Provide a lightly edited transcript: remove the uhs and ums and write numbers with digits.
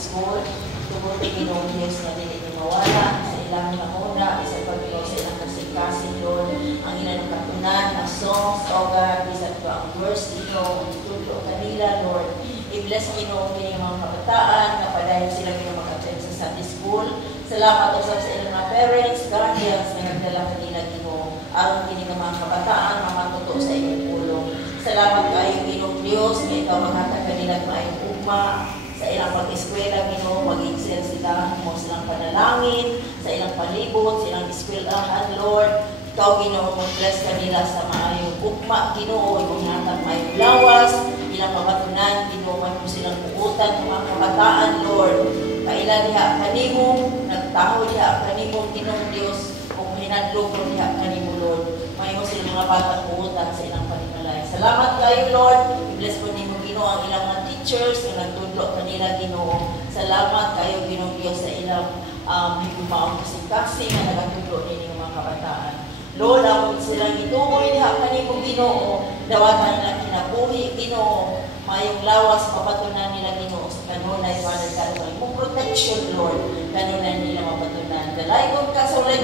school. Tubuti Ginoo Diyos na dili ni mawala sa ilang namuna, isa pagkino sa ilang kasing-kasing Lord, ang ilang katunan, na songs, o God, bisan ko ang verse Ginoo, ang itulo kanila Lord. I-bless Ginoo kini mga kabataan, na padayon sila Ginoo mag-attend sa Sunday school. Salamat usab sa ilang mga parents, guardians, na nagdala kanila Ginoo, aron kini mga kabataan, mamatuto sa inyong pulong. Salamat kayo Ginoo Diyos, na ikaw maghatag kanila maayong ugma sa ilang pag-eskwela Ginoo, mag-excel sila, mo silang panalangin, sa ilang palibot, sa ilang eskwelahan Lord. Ikaw Ginoo, bless kanila sa maayong ugma Ginoo, imong hatag maayong lawas, ilang mabatunan Ginoo, mo silang puutan ng mga kabataan Lord. Kailan diha kanimo, nagtaho diha kanimo Ginoo Dios, kung hinadlok diha kanimo Lord. Maayong silang mga batang puutan sa ilang panimalay. Salamat kayo Lord, i-bless po nimo Ginoo ang ilang mga teachers na nagtudlo kanila Ginoo. Salamat kayo Ginoo Dios sa ilang higumaong kasing-kasing na nagatudlo ninyo mga kabataan. Lord, ako silang ituloy diha kanimo Ginoo, dawatan nilang kinabuhi Ginoo, mayong lawas mapatunan nila Ginoo sa kanunay Father God, mong protection Lord, kanunay nila mapatunan. Dalay kong kasulay